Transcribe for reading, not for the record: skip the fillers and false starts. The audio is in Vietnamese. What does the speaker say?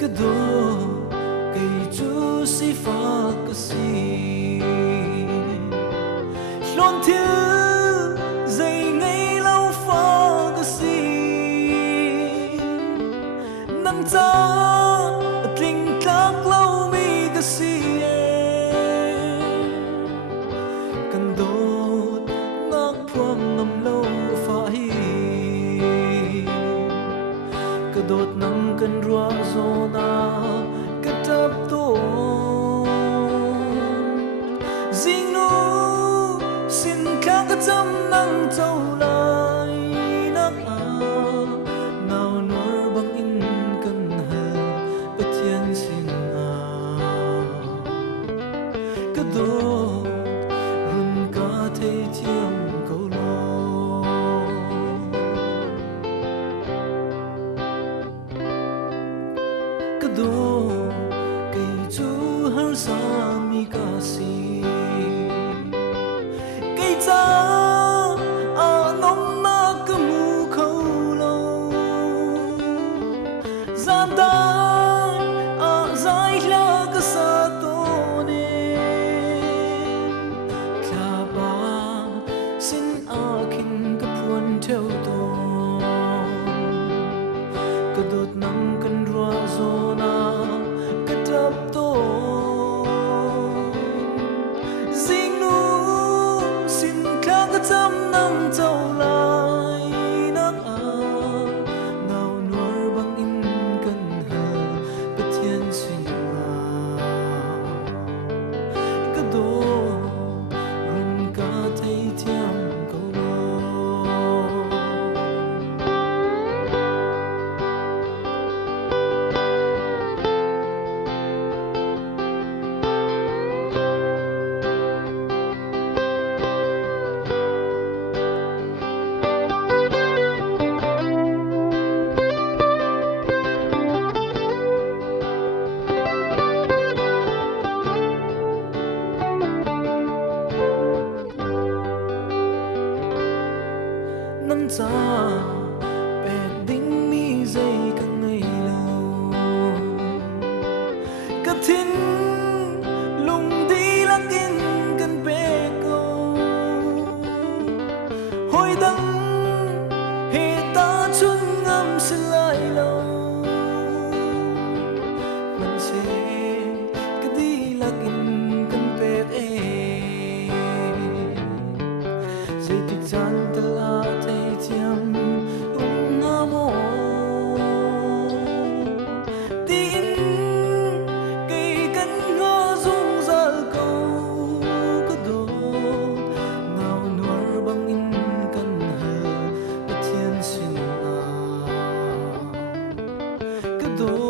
cái đồ cây chú si pha cái si luôn thiếu dây ngay lâu pha cái si nắng cha tình khác lâu mi cái si cần đốt ngóc phong nằm lâu pha hi cái đốt nắng cần rua zona cái tập tổ riêng nu xin khác cái chấm nắng trâu lại nắng nào nỗi bằng in cần hờ bất thiên xin cái đốt run cả thấy thiêng câu lo cái đốt cây chú har sa mi ca si cây cha nong na cái mu khâu lâu gian đai dài la cái sa to ne kha ba xin khin cái puan theo to cái đốt nắng cần rua zona cái tập to riêng nu xin khác cái trăm năm trâu lại nắng nào nuôi bằng in cần hờ bất thiên xin cái đồ run cả thấy thiêng câu lo nắng cha bẹt đinh mi dây càng ngày lâu cái thiên lùng đi lắc in cần bê câu hồi đắng hệ ta chung ngâm xin lại lâu mình sẽ cái đi lắc in cần bê dây tích chan ta la thiam ngamo tin cây cánh hoa rung rợ câu cái đồ nào nuôi bằng in cần hờ bất thiên xin cái đồ